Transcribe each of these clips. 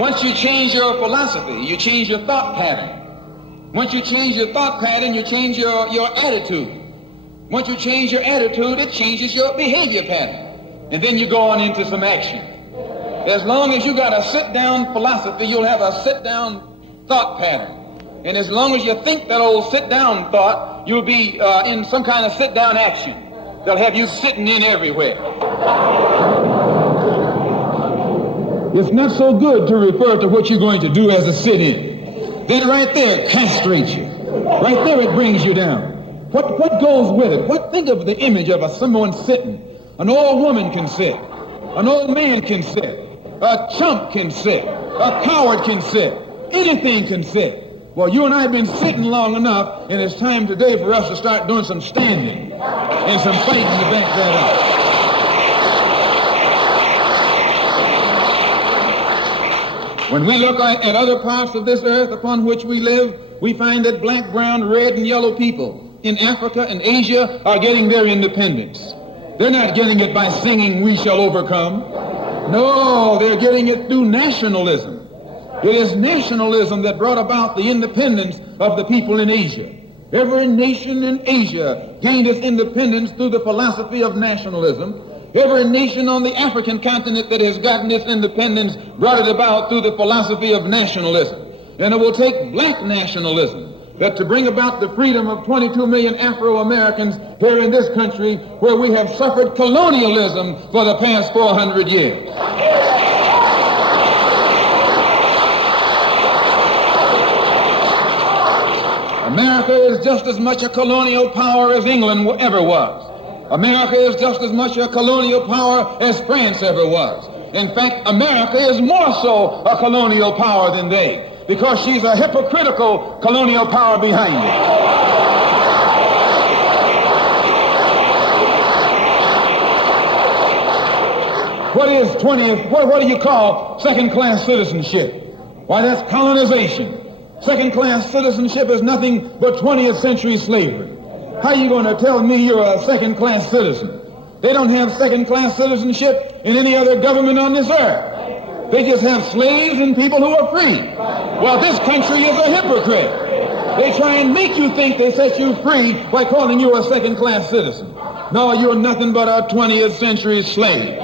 Once you change your philosophy, you change your thought pattern. Once you change your thought pattern, you change your attitude. Once you change your attitude, it changes your behavior pattern. And then you go on into some action. As long as you got a sit-down philosophy, you'll have a sit-down thought pattern. And as long as you think that old sit-down thought, you'll be in some kind of sit-down action. They'll have you sitting in everywhere. It's not so good to refer to what you're going to do as a sit-in. Then right there, it castrates you. Right there, it brings you down. What goes with it? Think of the image of someone sitting. An old woman can sit. An old man can sit. A chump can sit. A coward can sit. Anything can sit. Well, you and I have been sitting long enough, and it's time today for us to start doing some standing and some fighting to back that up. When we look at other parts of this earth upon which we live, we find that black, brown, red, and yellow people in Africa and Asia are getting their independence. They're not getting it by singing, "We shall overcome." No, they're getting it through nationalism. It is nationalism that brought about the independence of the people in Asia. Every nation in Asia gained its independence through the philosophy of nationalism. Every nation on the African continent that has gotten its independence brought it about through the philosophy of nationalism. And it will take black nationalism that to bring about the freedom of 22 million Afro-Americans here in this country where we have suffered colonialism for the past 400 years. America is just as much a colonial power as England ever was. America is just as much a colonial power as France ever was. In fact, America is more so a colonial power than they, because she's a hypocritical colonial power behind it. What do you call second-class citizenship? Why, that's colonization. Second-class citizenship is nothing but 20th century slavery. How are you going to tell me you're a second-class citizen? They don't have second-class citizenship in any other government on this earth. They just have slaves and people who are free. Well, this country is a hypocrite. They try and make you think they set you free by calling you a second-class citizen. No, you're nothing but a 20th century slave.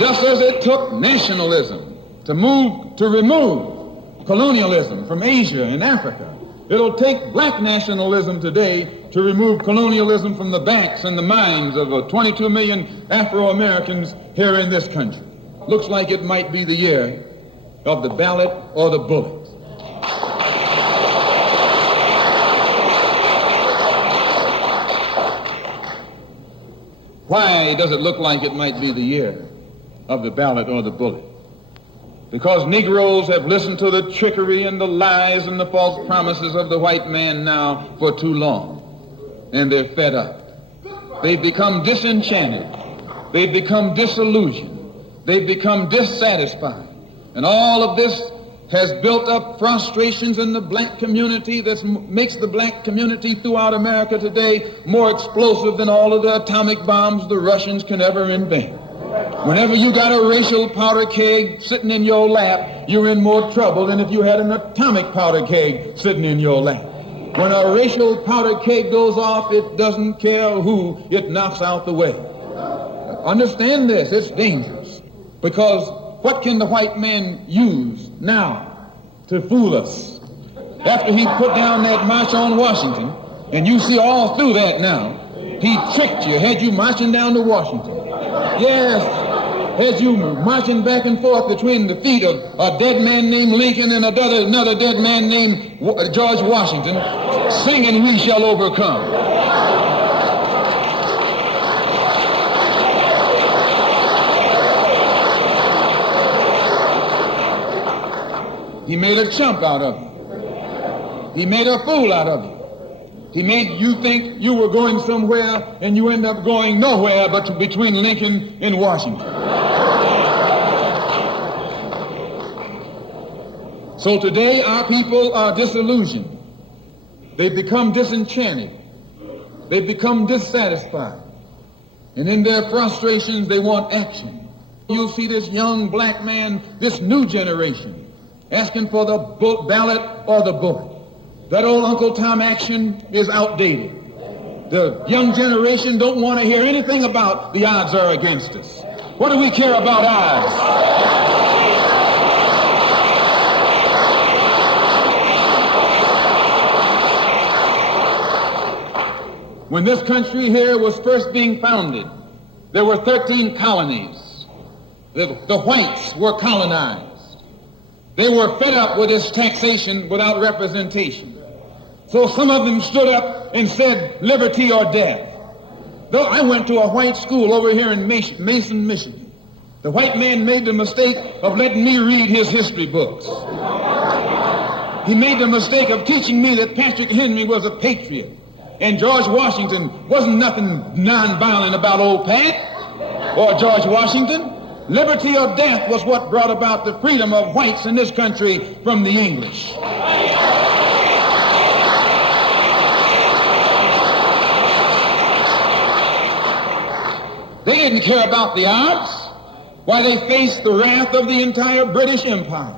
Just as it took nationalism to remove colonialism from Asia and Africa, it'll take black nationalism today to remove colonialism from the backs and the minds of 22 million Afro-Americans here in this country. Looks like it might be the year of the ballot or the bullet. Why does it look like it might be the year of the ballot or the bullet? Because Negroes have listened to the trickery and the lies and the false promises of the white man now for too long, and they're fed up. They've become disenchanted. They've become disillusioned. They've become dissatisfied. And all of this has built up frustrations in the black community that makes the black community throughout America today more explosive than all of the atomic bombs the Russians can ever invent. Whenever you got a racial powder keg sitting in your lap, you're in more trouble than if you had an atomic powder keg sitting in your lap. When a racial powder keg goes off, it doesn't care who it knocks out the way. Understand this, it's dangerous. Because what can the white man use now to fool us? After he put down that march on Washington, and you see all through that now, he tricked you, had you marching down to Washington. Yes, had you marching back and forth between the feet of a dead man named Lincoln and another dead man named George Washington, singing "We Shall Overcome." He made a chump out of you. He made a fool out of you. He made you think you were going somewhere, and you end up going nowhere but between Lincoln and Washington. So today our people are disillusioned. They've become disenchanted. They've become dissatisfied. And in their frustrations, they want action. You'll see this young black man, this new generation, asking for the ballot or the bullet. That old Uncle Tom action is outdated. The young generation don't want to hear anything about the odds are against us. What do we care about odds? When this country here was first being founded, there were 13 colonies. The whites were colonized. They were fed up with this taxation without representation. So some of them stood up and said, liberty or death. Though I went to a white school over here in Mason, Michigan. The white man made the mistake of letting me read his history books. He made the mistake of teaching me that Patrick Henry was a patriot and George Washington wasn't nothing nonviolent about old Pat or George Washington. Liberty or death was what brought about the freedom of whites in this country from the English. They didn't care about the odds while they faced the wrath of the entire British Empire.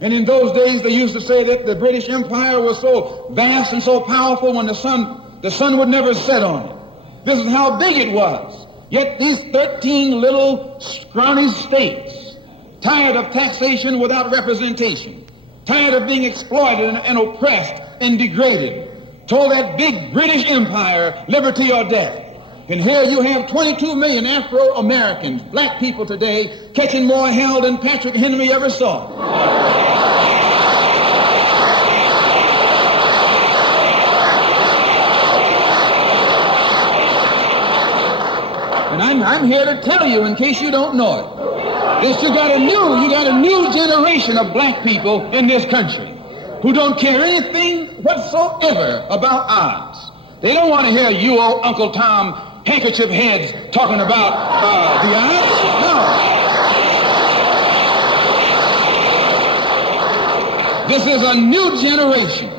And in those days, they used to say that the British Empire was so vast and so powerful when the sun would never set on it. This is how big it was. Yet these 13 little scrawny states, tired of taxation without representation, tired of being exploited and oppressed and degraded, told that big British Empire, liberty or death. And here you have 22 million Afro-Americans, black people today, catching more hell than Patrick Henry ever saw. And I'm here to tell you, in case you don't know it, that you got a new generation of black people in this country who don't care anything whatsoever about odds. They don't want to hear you old Uncle Tom handkerchief heads talking about the odds. No. This is a new generation.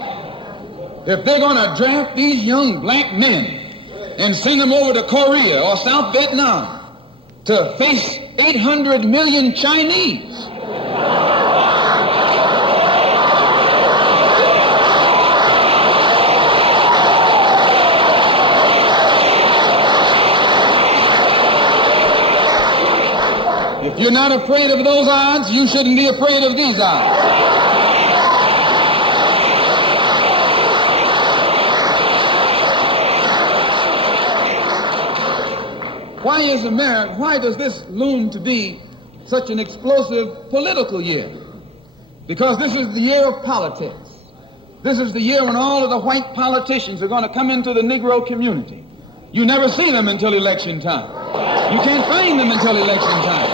If they're going to draft these young black men and send them over to Korea or South Vietnam to face 800 million Chinese, if you're not afraid of those odds, you shouldn't be afraid of these odds. Why does this loom to be such an explosive political year? Because this is the year of politics. This is the year when all of the white politicians are going to come into the Negro community. You never see them until election time. You can't find them until election time.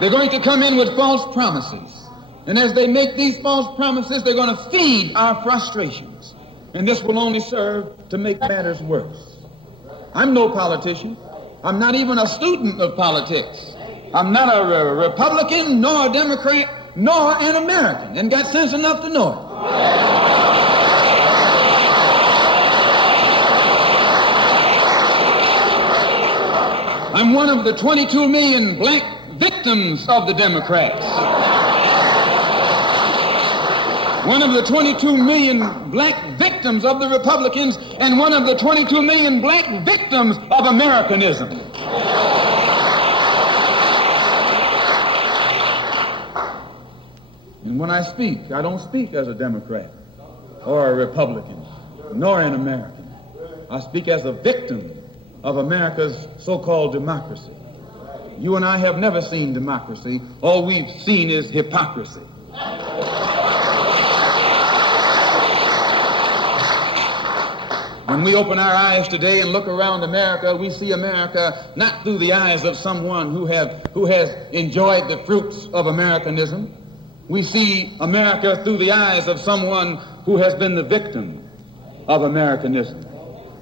They're going to come in with false promises. And as they make these false promises, they're going to feed our frustrations. And this will only serve to make matters worse. I'm no politician. I'm not even a student of politics. I'm not a Republican, nor a Democrat, nor an American, and got sense enough to know it. I'm one of the 22 million black victims of the Democrats. One of the 22 million black victims of the Republicans, and one of the 22 million black victims of Americanism. And when I speak, I don't speak as a Democrat or a Republican, nor an American. I speak as a victim of America's so-called democracy. You and I have never seen democracy. All we've seen is hypocrisy. When we open our eyes today and look around America, we see America not through the eyes of someone who has enjoyed the fruits of Americanism. We see America through the eyes of someone who has been the victim of Americanism.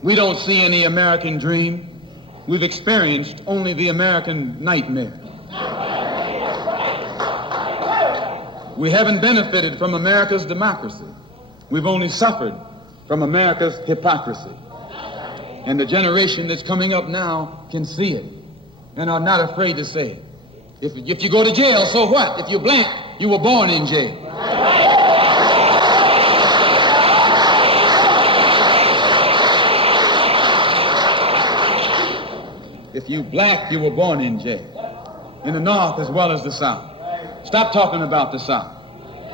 We don't see any American dream. We've experienced only the American nightmare. We haven't benefited from America's democracy. We've only suffered from America's hypocrisy. And the generation that's coming up now can see it and are not afraid to say it. If you go to jail, so what? If you're black, you were born in jail. If you black, you were born in jail. In the North as well as the South. Stop talking about the South.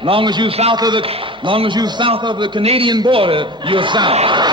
Long as you south of the Canadian border, you're South.